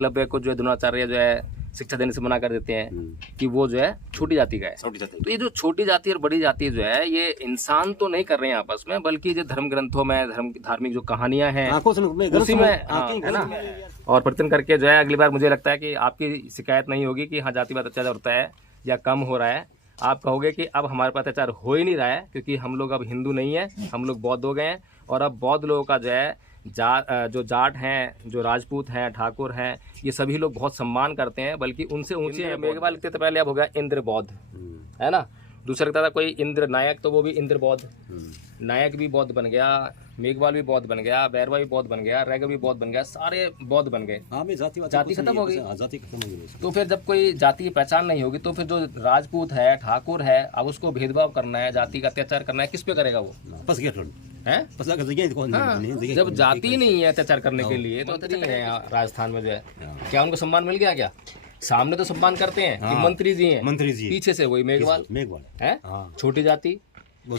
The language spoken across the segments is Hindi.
क्लब को जो है द्रोणाचार्य जो है शिक्षा देने से मना कर देते हैं कि वो जो है छोटी जाति का है। छोटी जाति। तो ये जो छोटी जाति और बड़ी जाति जो है ये इंसान तो नहीं कर रहे हैं आपस में, बल्कि जो धर्म ग्रंथों में धार्मिक जो कहानियां हैं उसी में है ना, और परिवर्तन करके जो है अगली बार मुझे लगता है कि आपकी शिकायत नहीं होगी कि हाँ जातिवाद अत्याचार होता है या कम हो रहा है। आप कहोगे कि अब हमारे पास अत्याचार हो ही नहीं रहा है, क्योंकि हम लोग अब हिंदू नहीं है, हम लोग बौद्ध हो गए हैं। और अब बौद्ध लोगों का जो है जो जाट हैं, जो राजपूत हैं, ठाकुर हैं, ये सभी लोग बहुत सम्मान करते हैं, बल्कि उनसे ऊंचे मेघवाल लिखते थे पहले, अब हो गया इंद्र बौद्ध, है ना। दूसरा लिखता था कोई इंद्र नायक, तो वो भी इंद्र बौद्ध, नायक भी बौद्ध बन गया, मेघवाल भी बौद्ध बन गया, बैरवा भी बौद्ध बन गया, रैग भी बौद्ध बन गया, सारे बौद्ध बन गए। जाति खत्म हो गई। तो फिर जब कोई जाति की पहचान नहीं होगी तो फिर जो राजपूत है, ठाकुर है, अब उसको भेदभाव करना है, जाति का अत्याचार करना है, किस पे करेगा वो है? जब जाति नहीं है अत्याचार करने के लिए तो नहीं है राजस्थान में जो है। क्या उनको सम्मान मिल गया? क्या सामने तो सम्मान करते हैं कि मंत्री जी हैं, मंत्री जी, पीछे से वही मेघवाल है, छोटी जाति। तो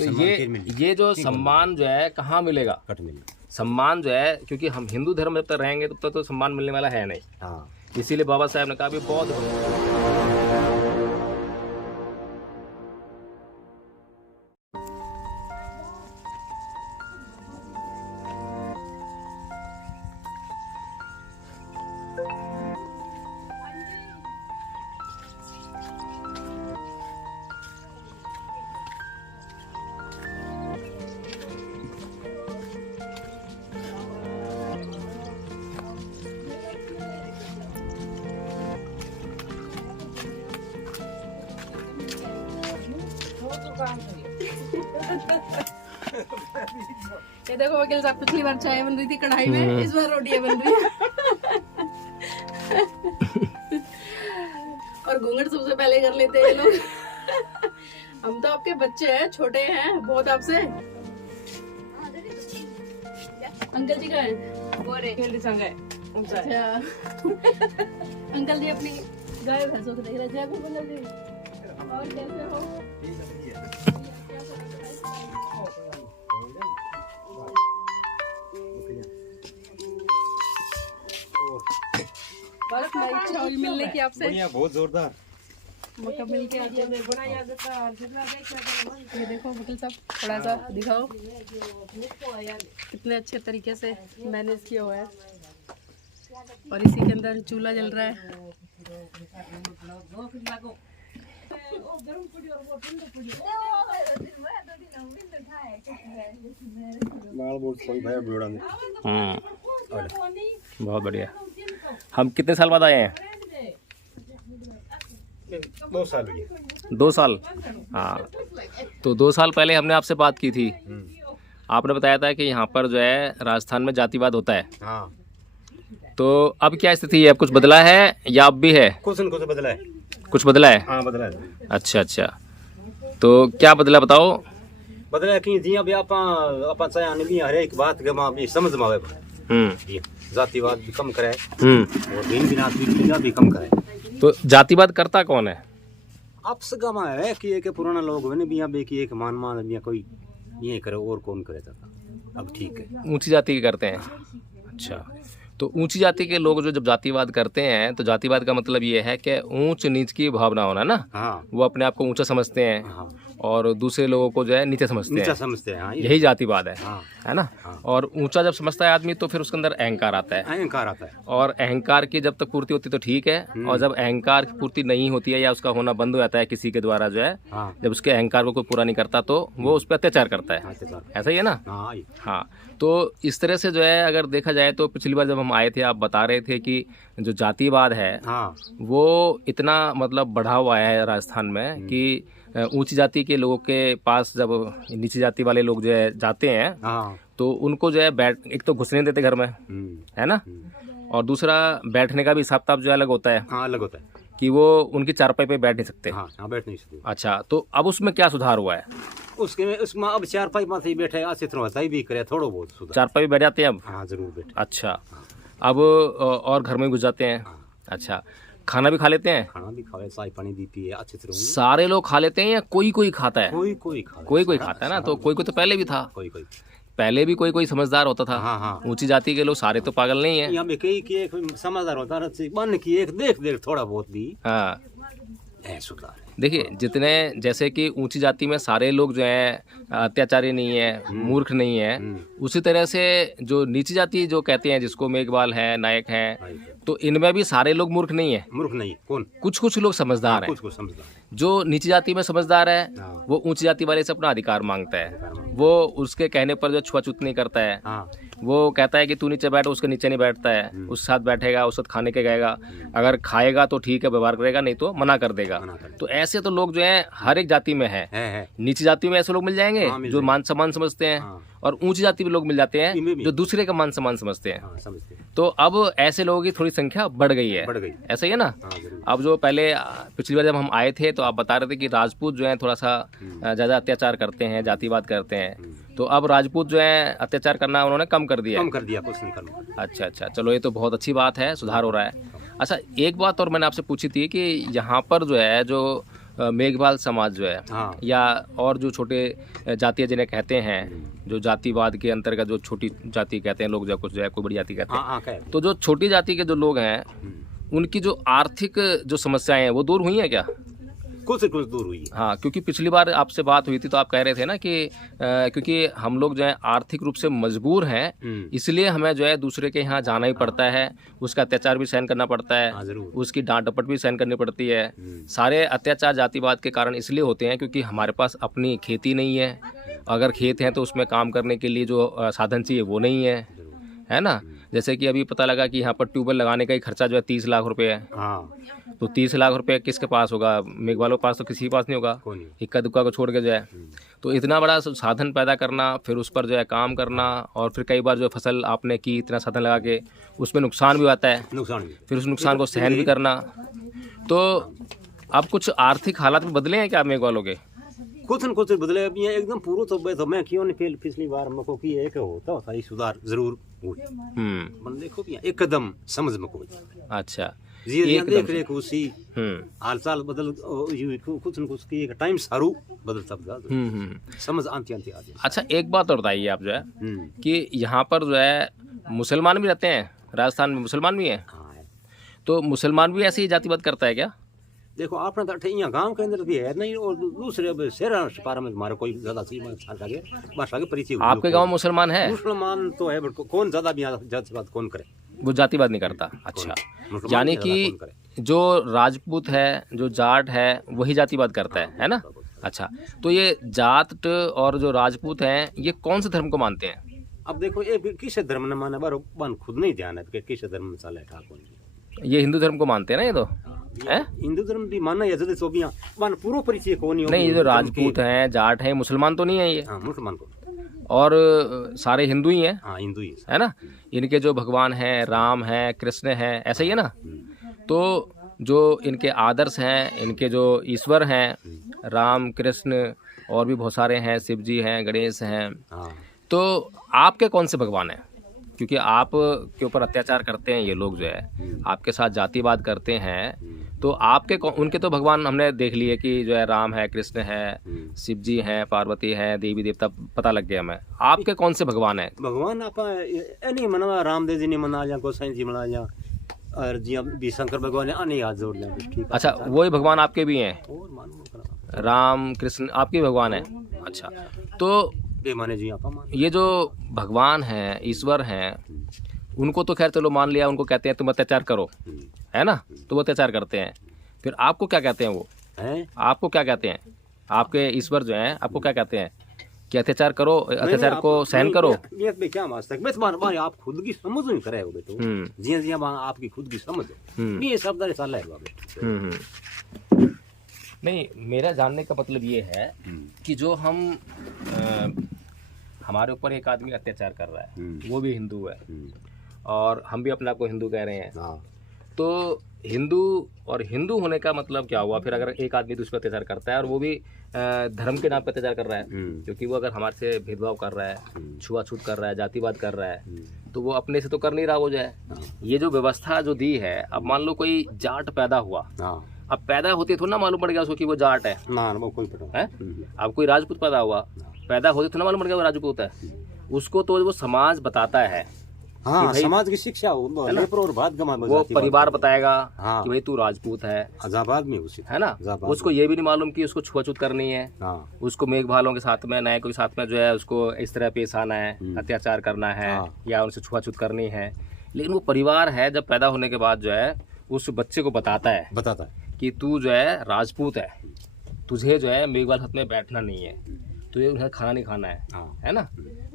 ये जो सम्मान जो है कहाँ मिलेगा? सम्मान जो है, क्योंकि हम हिंदू धर्म में जब तक रहेंगे तब तक तो सम्मान मिलने वाला है नहीं। इसीलिए बाबा साहब ने कहा भी बौद्ध ये देखो वकील साहब, पिछली बार चाय बन रही थी कढ़ाई में, इस बार रोटियां बन रही है। और घूंघट सबसे पहले कर लेते हैं ये लोग। हम तो आपके बच्चे हैं, छोटे हैं बहुत आपसे। अंकल जी का है अच्छा। अंकल जी अपनी गाय भैंसों को देख रहे हैं। और कैसे हो? इच्छा हुई मिलने की आपसे। बहुत जोरदार मौका मिल के ये देखो वकील साहब, थोड़ा सा दिखाओ कितने अच्छे तरीके से मैनेज किया हुआ है। और इसी के अंदर चूल्हा जल रहा है। बहुत बढ़िया। हम कितने साल बाद आए हैं? 2 साल। 2 साल, हाँ। तो 2 साल पहले हमने आपसे बात की थी। आपने बताया था कि यहाँ पर जो है राजस्थान में जातिवाद होता है। हाँ। तो अब क्या स्थिति है? अब कुछ बदला है या अब भी है? कुछ बदला है। कुछ बदला है? हाँ, बदला है। अच्छा अच्छा, तो क्या बदला बताओ? बदला कि जी अभी आप चाहे भी हर एक बात के मां भी समझ में आवे। जातिवाद भी कम करे और दिन बिना भी कम करे। तो जातिवाद करता कौन है? आपस गमा है कि एक पुराना लोग है बिया बे की एक मान बिया कोई ये करे और कौन करे था। अब ठीक है, ऊंची जाति के करते हैं। अच्छा, तो ऊंची जाति के लोग जो जब जातिवाद करते हैं तो जातिवाद का मतलब ये है कि ऊंच नीच की भावना होना ना। हाँ। वो अपने आप को ऊंचा समझते हैं। हाँ। और दूसरे लोगों को जो है नीचे समझते हैं। हाँ, यही जातिवाद है। हाँ। है ना। हाँ। और ऊंचा जब समझता है आदमी तो फिर उसके अंदर अहंकार आता है। और अहंकार की जब तक पूर्ति होती तो ठीक है, और जब अहंकार की पूर्ति नहीं होती है या उसका होना बंद हो जाता है किसी के द्वारा जो है, जब उसके अहंकार को कोई पूरा नहीं करता तो वो उस पर अत्याचार करता है। ऐसा ही है ना। हाँ। तो इस तरह से जो है अगर देखा जाए तो पिछली बार जब हम आए थे आप बता रहे थे कि जो जातिवाद है वो इतना मतलब बढ़ा हुआ है राजस्थान में कि ऊंची जाति के लोगों के पास जब नीची जाति वाले लोग जो है जाते हैं तो उनको जो है एक तो घुसने देते घर में, है ना। और दूसरा बैठने का भी हिसाब किताब जो अलग होता है। अलग होता है कि वो उनकी चारपाई पे बैठ नहीं सकते। बैठ नहीं सकते। अच्छा, तो अब उसमें क्या सुधार हुआ है? उसमें अब चारपाई माथे बैठे अच्छी तरह भी करे, थोड़ा बहुत सुधार। चारपाई पे बैठ जाते हैं अब? हाँ, जरूर बैठे। अच्छा। अब और घर में घुस जाते हैं। अच्छा, खाना भी खा लेते हैं? खाना भी खा, चाय पानी भी पिए अच्छी तरह। सारे लोग खा लेते हैं या कोई खाता है? कोई खाता है ना। तो कोई तो पहले भी था। पहले भी कोई कोई समझदार होता था। हाँ हाँ ऊंची जाति के लोग सारे तो पागल नहीं है। यहाँ पे कई की एक समझदार होता है, बन की एक देख देख थोड़ा बहुत भी हाँ है सुधार है। देखिए, जितने जैसे कि ऊंची जाति में सारे लोग जो है अत्याचारी नहीं है, मूर्ख नहीं है, उसी तरह से जो नीची जाति जो कहते हैं जिसको मेघवाल है, नायक है, तो इनमें भी सारे लोग मूर्ख नहीं है। मूर्ख नहीं कौन, कुछ कुछ लोग समझदार हैं। कुछ कुछ समझदार है। जो नीची जाति में समझदार है हाँ। वो ऊंची जाति वाले से अपना अधिकार मांगता है। वो उसके कहने पर जो छुआछूत नहीं करता है। हाँ वो कहता है कि तू नीचे बैठ, उसके नीचे नहीं बैठता है, उसके साथ बैठेगा, उसके साथ खाने के गएगा, अगर खाएगा तो ठीक है व्यवहार करेगा, नहीं तो मना कर देगा। तो ऐसे तो लोग जो है हर एक जाति में है। नीची जाति में ऐसे लोग मिल जाएंगे जो मान सम्मान समझते हैं, और ऊंची जाति में लोग मिल जाते हैं जो दूसरे का मान सम्मान समझते हैं। तो अब ऐसे लोगों की थोड़ी संख्या बढ़ गई है, ऐसा ही है ना। अब जो पहले पिछली बार जब हम आए थे तो आप बता रहे थे कि राजपूत जो है थोड़ा सा ज़्यादा अत्याचार करते हैं, जातिवाद करते हैं, तो अब राजपूत जो है अत्याचार करना उन्होंने कम कर दिया। कुछ नहीं करना। अच्छा, चलो ये तो बहुत अच्छी बात है, सुधार हो रहा है। अच्छा, एक बात और मैंने आपसे पूछी थी कि यहाँ पर जो है जो मेघवाल समाज जो है, हाँ। या और जो छोटे जातियाँ जिन्हें कहते हैं, जो जातिवाद के अंतर्गत जो छोटी जाति कहते हैं लोग, जो कुछ जो है कोई बड़ी जाति कहते हैं, तो जो छोटी जाति के जो लोग हैं उनकी जो आर्थिक जो समस्याएं हैं वो दूर हुई हैं क्या? कुछ दूर हुई है। हाँ, क्योंकि पिछली बार आपसे बात हुई थी तो आप कह रहे थे ना कि क्योंकि हम लोग जो है आर्थिक रूप से मजबूर हैं, इसलिए हमें जो है दूसरे के यहाँ जाना ही पड़ता है, उसका अत्याचार भी सहन करना पड़ता है, उसकी डांट डपट भी सहन करनी पड़ती है। सारे अत्याचार जातिवाद के कारण इसलिए होते हैं क्योंकि हमारे पास अपनी खेती नहीं है, अगर खेत हैं तो उसमें काम करने के लिए जो साधन चाहिए वो नहीं है ना। जैसे कि अभी पता लगा कि यहाँ पर ट्यूबवेल लगाने का ही खर्चा जो है 30 लाख रुपए है। तो 30 लाख रुपए किसके पास होगा? मेघवालों के पास तो किसी के पास नहीं होगा, इक्का दुक्का को छोड़ के जो है। तो इतना बड़ा साधन पैदा करना, फिर उस पर जो है काम करना, और फिर कई बार जो फसल आपने की इतना साधन लगा के उसमें नुकसान भी आता है, फिर उस नुकसान को सहन भी करना। तो अब कुछ आर्थिक हालात भी बदले हैं क्या मेघवालों के? कुछ न कुछ बदले अभी हैं एकदम पूरा। तो मैं क्यों नहीं पिछली बार मको की एक होता ही सुधार जरूर हुई। देखो एकदम समझ मको। अच्छा, जी देख रेख उसी हाल चाल बदल कुछ न कुछ की एक टाइम सारू बदल सब समझ आंती आती। अच्छा, एक बात और बताइए आप जो है कि यहाँ पर जो है मुसलमान भी रहते हैं, राजस्थान में मुसलमान भी हैं, तो मुसलमान भी ऐसे ही जातिवाद करता है क्या? देखो आपने तो यहाँ गांव के अंदर भी है नहीं, और दूसरे शहर पारा में हमारे कोई ज्यादा भाषा के परिचय। आपके गांव मुसलमान है? मुसलमान तो है, कौन ज्यादा भी जातिवाद कौन करे, वो जातिवाद नहीं करता। अच्छा, यानी कि जो राजपूत है, जो जाट है, वही जातिवाद करता है ना। अच्छा, तो ये जाट और जो राजपूत हैं ये कौन से धर्म को मानते हैं? अब देखो ये किस धर्म ने माना बार खुद नहीं ध्यान है कि किस धर्म में चला है। ये हिंदू धर्म को मानते हैं ना, ये तो है हिंदू धर्म भी मानना है जैसे सोबियां मान पूरा परिचय कौन नहीं। ये जो राजपूत हैं, जाट हैं, मुसलमान तो नहीं है ये? मुसलमान को, और सारे हिंदू ही हैं। हिंदू ही है ना। इनके जो भगवान हैं, राम हैं, कृष्ण हैं, ऐसा ही है ना। तो जो इनके आदर्श हैं, इनके जो ईश्वर हैं, राम कृष्ण और भी बहुत सारे हैं, शिव जी हैं, गणेश हैं, तो आपके कौन से भगवान हैं? क्योंकि आप के ऊपर अत्याचार करते हैं ये लोग, जो है आपके साथ जातिवाद करते हैं, तो आपके उनके तो भगवान हमने देख लिए कि जो है राम है, कृष्ण है, शिव जी हैं, पार्वती हैं, देवी देवता पता लग गया हमें। आपके कौन से भगवान हैं? भगवान आप नहीं मना, रामदेव जी ने मना जा, गोसाई जी मना जा, और जी भी शंकर भगवान ने याद जोड़ लिया। ठीक। अच्छा, वही भगवान आपके भी हैं? राम कृष्ण आपके भगवान हैं। अच्छा, तो माने जी आप ये जो भगवान हैं, ईश्वर हैं, उनको तो खैर चलो मान लिया, उनको कहते हैं तुम अत्याचार करो, है ना, तो वो अत्याचार करते हैं। फिर आपको क्या कहते हैं वो? आपको क्या कहते हैं? आपके ईश्वर जो हैं आपको क्या कहते हैं कि अत्याचार करो, अत्याचार को सहन करो? क्या आप खुद की समझ नहीं करे हो बेटो, जी जी आपकी खुद की समझ ये सब नहीं। मेरा जानने का मतलब ये है कि जो हम हमारे ऊपर एक आदमी अत्याचार कर रहा है, वो भी हिंदू है, और हम भी अपने आप को हिंदू कह रहे हैं, तो हिंदू और हिंदू होने का मतलब क्या हुआ? फिर अगर एक आदमी दूसरे पर अत्याचार करता है और वो भी धर्म के नाम पर अत्याचार कर रहा है, क्योंकि वो अगर हमारे से भेदभाव कर रहा है, छुआछूत कर रहा है, जातिवाद कर रहा है, तो वो अपने से तो कर नहीं रहा वो जो है। ये जो व्यवस्था जो दी है, अब मान लो कोई जाट पैदा हुआ, अब पैदा होते थोड़ा ना मालूम पड़ गया उसको कि वो जाट है। अब कोई राजपूत पैदा हुआ, पैदा होते थोड़ा मालूम पड़ गया वो राजपूत है। उसको तो वो समाज बताता है। हाँ, समाज की शिक्षा हो और बात वो परिवार बताएगा कि भाई तू राजपूत है, अजाबाद में है ना। उसको ये भी नहीं मालूम कि उसको छुआछूत करनी है, उसको मेघभालों के साथ में नायकों के साथ में जो है उसको इस तरह पेश आना है, अत्याचार करना है या उनसे छुआछूत करनी है। लेकिन वो परिवार है जब पैदा होने के बाद जो है उस बच्चे को बताता है कि तू जो है राजपूत है, तुझे जो है मेघवाल हत में बैठना नहीं है, तुझे उन्हें खाना नहीं खाना है ना।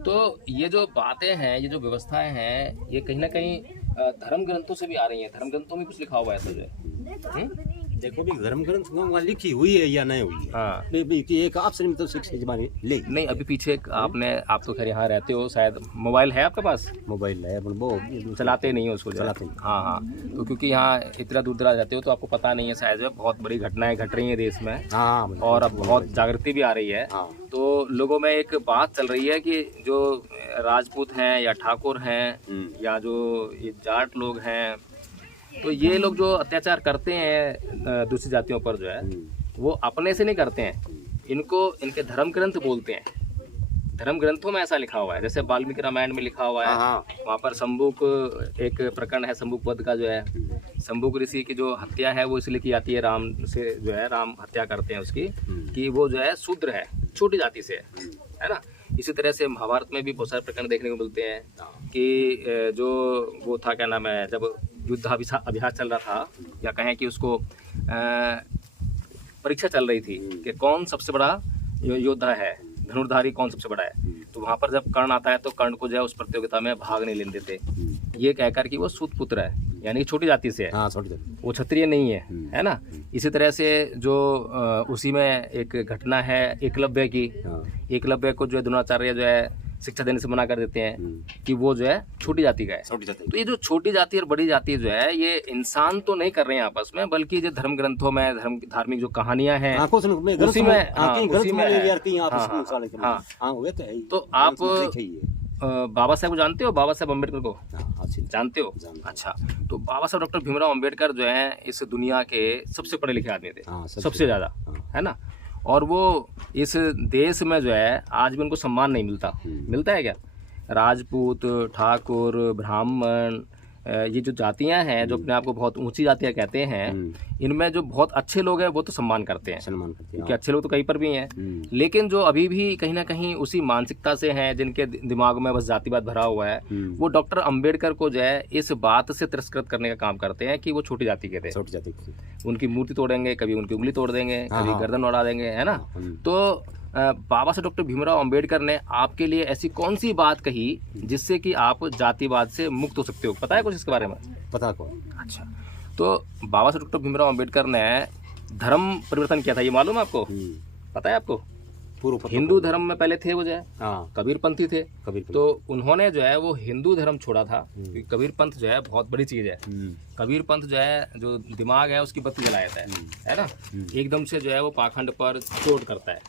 तो ये जो बातें हैं, ये जो व्यवस्थाएं हैं, ये कहीं ना कहीं धर्म ग्रंथों से भी आ रही हैं। धर्म ग्रंथों में कुछ लिखा हुआ है ऐसा जो है। देखो भी धर्म ग्रंथ लिखी हुई है या नहीं हुई है। हाँ, एक आपसे मतलब शिक्षा जमाने ले नहीं, अभी पीछे आप तो खैर यहाँ रहते हो, शायद मोबाइल है आपके पास? मोबाइल है, वो चलाते नहीं हो उसको? चलाते नहीं। हाँ, तो क्योंकि यहाँ इतना दूर दराज रहते हो तो आपको पता नहीं है शायद जो बहुत बड़ी घटनाएं घट रही हैं देश में। और अब बहुत जागृति भी आ रही है। तो लोगों में एक बात चल रही है कि जो राजपूत हैं या ठाकुर हैं या जो ये जाट लोग हैं, तो ये लोग जो अत्याचार करते हैं दूसरी जातियों पर जो है वो अपने से नहीं करते हैं, इनको इनके धर्म ग्रंथ बोलते हैं। धर्म ग्रंथों में ऐसा लिखा हुआ है, जैसे वाल्मीकि रामायण में लिखा हुआ है। वहाँ पर शंबुक एक प्रकरण है, शंबुक वध का जो है, शंबुक ऋषि की जो हत्या है वो इसलिए की जाती है, राम से जो है राम हत्या करते हैं उसकी, कि वो जो है शूद्र है, छोटी जाति से है ना। इसी तरह से महाभारत में भी बहुत सारे प्रकरण देखने को मिलते हैं कि जो वो था, क्या नाम है, जब युद्ध अभ्यास चल रहा था या कहें कि उसको परीक्षा चल रही थी कि कौन सबसे बड़ा योद्धा है, धनुर्धारी कौन सबसे बड़ा है, तो वहां पर जब कर्ण आता है तो कर्ण को जो है उस प्रतियोगिता में भाग नहीं लेने देते, ये कहकर कि वो सूत पुत्र है, यानी छोटी जाति से है, वो क्षत्रिय नहीं है ना। इसी तरह से जो उसी में एक घटना है एकलव्य की, एकलव्य को जो है द्रोणाचार्य जो है शिक्षा देने से मना कर देते हैं कि वो जो है छोटी जाति का है। तो ये जो छोटी जाति और बड़ी जाति जो है ये इंसान तो नहीं कर रहे हैं आपस में, बल्कि जो धर्म ग्रंथों में धार्मिक जो कहानियां हैं उसी में तो आप बाबा साहब को जानते हो? बाबा साहब अम्बेडकर को जानते हो? अच्छा, तो बाबा साहब डॉक्टर भीमराव अम्बेडकर जो है इस दुनिया के सबसे पढ़े लिखे आदमी थे, सबसे ज्यादा, है ना। और वो इस देश में जो है आज भी उनको सम्मान नहीं मिलता है क्या? राजपूत, ठाकुर, ब्राह्मण, ये जो जातियां हैं जो अपने आप को बहुत ऊंची जातियां कहते हैं, इनमें जो बहुत अच्छे लोग हैं वो तो सम्मान करते हैं, क्योंकि अच्छे लोग तो कहीं पर भी हैं। लेकिन जो अभी भी कहीं ना कहीं उसी मानसिकता से हैं, जिनके दिमाग में बस जातिवाद भरा हुआ है, वो डॉक्टर अंबेडकर को जो है इस बात से तिरस्कृत करने का काम करते हैं कि वो छोटी जाति के थे, उनकी मूर्ति तोड़ेंगे, कभी उनकी उंगली तोड़ देंगे, कभी गर्दन उड़ा देंगे, है ना। तो बाबा साहब डॉक्टर भीमराव अंबेडकर ने आपके लिए ऐसी कौन सी बात कही जिससे कि आप जातिवाद से मुक्त हो सकते हो? पता है कुछ इसके बारे में? पता को? अच्छा, तो बाबा साहब डॉक्टर भीमराव अंबेडकर ने धर्म परिवर्तन किया था, ये मालूम है आपको? पता है आपको? हिंदू धर्म में पहले थे वो जो है कबीरपंथी थे, तो उन्होंने जो है वो हिंदू धर्म छोड़ा था। कबीर पंथ जो है बहुत बड़ी चीज है। कबीर पंथ जो है जो दिमाग है उसकी बत्ती जला देता है ना, एकदम से जो है वो पाखंड पर चोट करता है।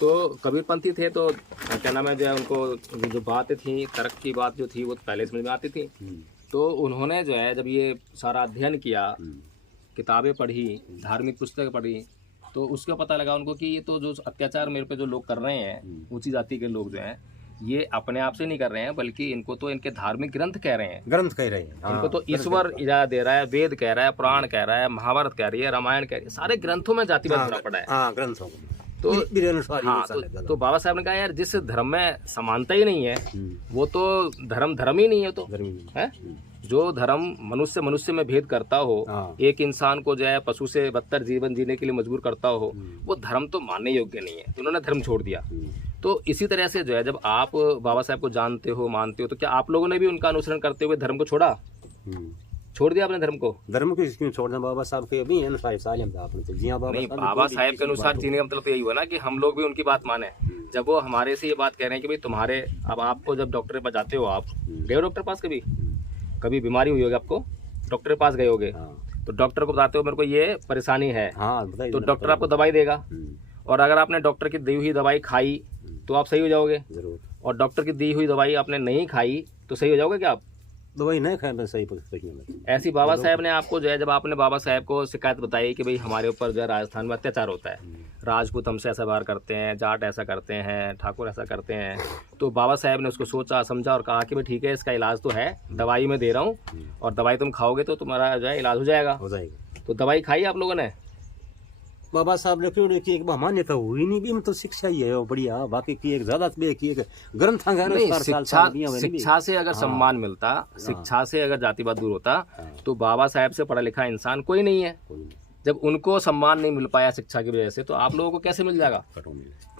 तो कबीरपंथी थे तो क्या नाम है जो है उनको जो बातें थी, तर्क की बात जो थी वो पहले समझ में आती थी। तो उन्होंने जो है जब ये सारा अध्ययन किया, किताबें पढ़ी, धार्मिक पुस्तक पढ़ी, तो उसका पता लगा उनको कि ये तो जो अत्याचार मेरे पे जो लोग कर रहे हैं, ऊंची जाति के लोग जो हैं, ये अपने आप से नहीं कर रहे हैं, बल्कि इनको तो इनके धार्मिक ग्रंथ कह रहे हैं। इनको तो ईश्वर इजाजत दे रहा है, वेद कह रहा है, पुराण कह रहा है, महाभारत कह रही है, रामायण कह रही है, सारे ग्रंथों में जातिवाद भरा पड़ा है। ग्रंथों तो बाबा साहब ने कहा यार जिस धर्म में समानता ही नहीं है वो तो धर्म ही नहीं है। तो है जो धर्म मनुष्य में भेद करता हो, एक इंसान को जो है पशु से बदतर जीवन जीने के लिए मजबूर करता हो, वो धर्म तो मानने योग्य नहीं है। उन्होंने धर्म छोड़ दिया। तो इसी तरह से जो है जब आप बाबा साहब को जानते हो, मानते हो, तो क्या आप लोगों ने भी उनका अनुसरण करते हुए धर्म को छोड़ दिया आपने? धर्म को क्यों छोड़ना? बाबा साहब के अभी अनुसार नहीं, बाबा साहब के अनुसार जीने का मतलब तो यही हुआ ना कि हम लोग भी उनकी बात माने। जब वो हमारे से ये बात कह रहे हैं कि भाई तुम्हारे, अब आपको जब डॉक्टर के पास जाते हो, आप गए हो डॉक्टर के पास? कभी बीमारी हुई होगी आपको, डॉक्टर के पास गए होगे, तो डॉक्टर को बताते हो मेरे को ये परेशानी है, तो डॉक्टर आपको दवाई देगा। और अगर आपने डॉक्टर की दी हुई दवाई खाई तो आप सही हो जाओगे, और डॉक्टर की दी हुई दवाई आपने नहीं खाई तो सही हो जाओगे क्या आप? दवाई नहीं खाए सही में। ऐसी बाबा साहब ने आपको जो है, जब आपने बाबा साहब को शिकायत बताई कि भाई हमारे ऊपर जो है राजस्थान में अत्याचार होता है, राजपूत हमसे ऐसा व्यवहार करते हैं, जाट ऐसा करते हैं, ठाकुर ऐसा करते हैं, तो बाबा साहब ने उसको सोचा समझा और कहा कि भाई ठीक है, इसका इलाज तो है, दवाई मैं दे रहा हूँ और दवाई तुम खाओगे तो तुम्हारा जो है इलाज हो जाएगा। तो दवाई खाई आप लोगों ने? बाबा साहब ने क्यों की एक मान्यता हुई नहीं भी, मतलब शिक्षा ही है वो बढ़िया, बाकी की एक ज्यादा की एक ग्रंथ शिक्षा से अगर सम्मान मिलता, शिक्षा से अगर जातिवाद दूर होता, तो बाबा साहब से पढ़ा लिखा इंसान कोई नहीं है। जब उनको सम्मान नहीं मिल पाया शिक्षा की वजह से, तो आप लोगों को कैसे मिल जाएगा?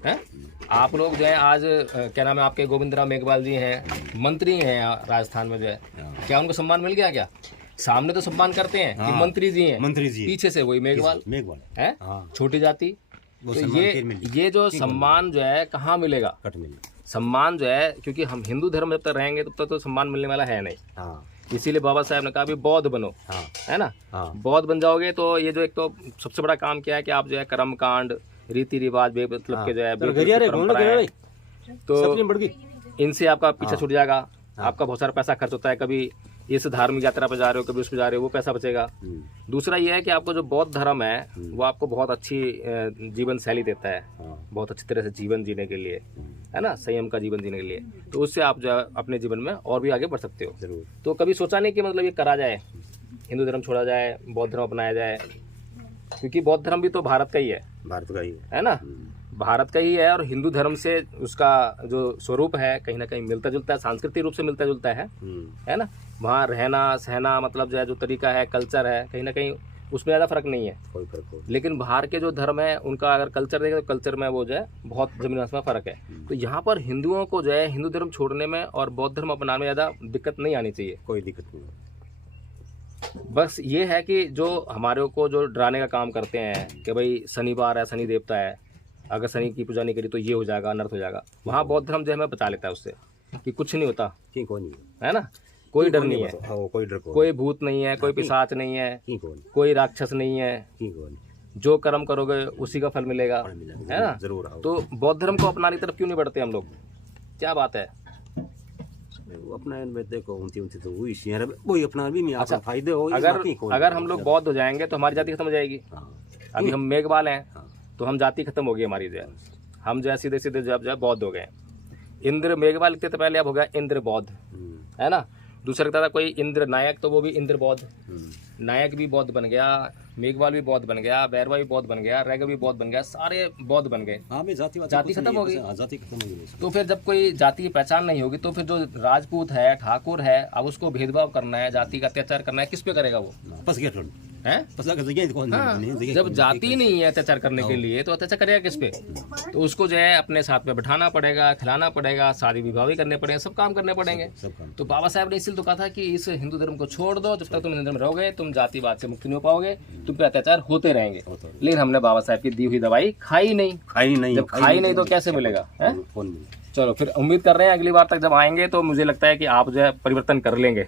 हैं? आप लोग जो है आज क्या नाम है आपके, गोविंद राम मेघवाल जी हैं, मंत्री हैं राजस्थान में जो है, क्या उनको सम्मान मिल गया? क्या सामने तो सम्मान करते हैं कि मंत्री जी हैं, मंत्री जी, पीछे से वही मेघवाल है, छोटी जाति। तो ये जो सम्मान जो है कहाँ मिलेगा? सम्मान जो है, क्योंकि हम हिंदू धर्म जब तक रहेंगे तब तक तो सम्मान मिलने वाला है नहीं। इसीलिए बाबा साहब ने कहा भी बौद्ध बनो, है ना? बौद्ध बन जाओगे तो ये जो एक तो सबसे बड़ा काम क्या है कि आप जो है कर्म कांड, रीति रिवाज, मतलब के जो है परंपराएं, तो इनसे आपका पीछा छूट जाएगा। आपका बहुत सारा पैसा खर्च होता है, कभी इस धार्मिक यात्रा पर जा रहे हो, कभी उस पर जा रहे हो, वो पैसा बचेगा। दूसरा ये है कि आपको जो बौद्ध धर्म है वो आपको बहुत अच्छी जीवन शैली देता है, बहुत अच्छी तरह से जीवन जीने के लिए, है ना, संयम का जीवन जीने के लिए। तो उससे आप जो है अपने जीवन में और भी आगे बढ़ सकते हो। जरूर। तो कभी सोचा नहीं कि मतलब ये करा जाए, हिंदू धर्म छोड़ा जाए, बौद्ध धर्म अपनाया जाए? क्योंकि बौद्ध धर्म भी तो भारत का ही है, भारत का ही है ना, भारत का ही है। और हिंदू धर्म से उसका जो स्वरूप है कहीं ना कहीं मिलता जुलता है, सांस्कृतिक रूप से मिलता जुलता है ना। वहाँ रहना सहना, मतलब जो है जो तरीका है, कल्चर है, कहीं ना कहीं उसमें ज़्यादा फर्क नहीं है, कोई फर्क नहीं। लेकिन बाहर के जो धर्म है उनका अगर कल्चर देखें तो कल्चर में वो जो है बहुत जमीन आसमान फर्क है। तो यहाँ पर हिंदुओं को जो है हिंदू धर्म छोड़ने में और बौद्ध धर्म अपनाने में ज़्यादा दिक्कत नहीं आनी चाहिए, कोई दिक्कत नहीं। बस ये है कि जो हमारे को जो डराने का काम करते हैं कि भाई शनिवार है, शनि देवता है, अगर शनि की पूजा नहीं करी तो ये हो जाएगा, अनर्थ हो जाएगा। वहाँ बौद्ध धर्म जो है हमें बचा लेता है उससे कि कुछ नहीं होता, है ना, कोई डर नहीं है, कोई भूत नहीं है, कोई पिशाच नहीं है, कोई राक्षस नहीं है, जो कर्म करोगे उसी का फल मिलेगा, है ना। जरूर। तो बौद्ध धर्म को अपनाने की तरफ क्यों नहीं बढ़ते हम लोग? क्या बात है? अपना देखो तो वही अपना भी नहीं। अच्छा, फायदे हो अगर हम लोग बौद्ध हो जाएंगे तो हमारी जाति खत्म हो जाएगी। अभी हम मेघवाल हैं तो हम जाति खत्म हो गई हमारी, जो है हम जो है सीधे सीधे जब बौद्ध हो गए। इंद्र मेघवाल लिखते थे पहले, अब हो गया इंद्र बौद्ध, है ना। दूसरा कहता था कोई इंद्र नायक, तो वो भी इंद्र बौद्ध, नायक भी बौद्ध बन गया, मेघवाल भी बौद्ध बन गया, बैरवा भी बौद्ध बन गया, रैग भी बौद्ध बन गया, सारे बौद्ध बन गए। जाति खत्म हो गई। तो फिर जब कोई जाति की पहचान नहीं होगी तो फिर जो राजपूत है, ठाकुर है, अब उसको भेदभाव करना है, जाति का अत्याचार करना है, किस पे करेगा वो? है? जब जाति नहीं है अत्याचार करने के लिए तो अत्याचार करेगा किस पे? तो उसको जो है अपने साथ में बैठाना पड़ेगा, खिलाना पड़ेगा, शादी विवाह भी करने पड़ेंगे, सब काम करने पड़ेंगे। तो बाबा साहब ने इसलिए तो कहा था कि इस हिंदू धर्म को छोड़ दो, जब तक तुम हिंदू धर्म रहोगे तुम जातिवाद से मुक्ति नहीं हो पाओगे, तुम पे अत्याचार होते रहेंगे। लेकिन हमने बाबा साहब की दी हुई दवाई खाई नहीं। जब खाई नहीं तो कैसे मिलेगा? चलो फिर उम्मीद कर रहे हैं अगली बार तक जब आएंगे तो मुझे लगता है कि आप जो है परिवर्तन कर लेंगे,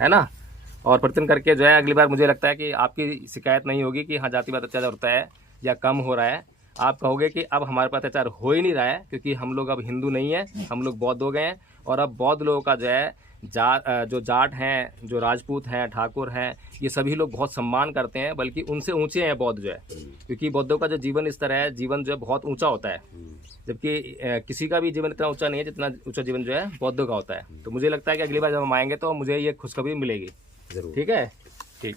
है ना। और परिवर्तन करके जो है अगली बार मुझे लगता है कि आपकी शिकायत नहीं होगी कि हाँ जातिवाद अत्याचार होता है या कम हो रहा है। आप कहोगे कि अब हमारे पास अत्याचार हो ही नहीं रहा है, क्योंकि हम लोग अब हिंदू नहीं है, हम लोग बौद्ध हो गए हैं। और अब बौद्ध लोगों का जो है जो जाट हैं, जो राजपूत हैं, ठाकुर हैं, ये सभी लोग बहुत सम्मान करते हैं, बल्कि उनसे ऊंचे हैं बौद्ध जो है, क्योंकि बौद्धों का जो जीवन स्तर है, जीवन जो है बहुत ऊंचा होता है, जबकि किसी का भी जीवन इतना ऊंचा नहीं है जितना ऊंचा जीवन जो है बौद्धों का होता है। तो मुझे लगता है कि अगली बार जब हम आएंगे तो मुझे ये खुशखबरी मिलेगी। ठीक है, ठीक।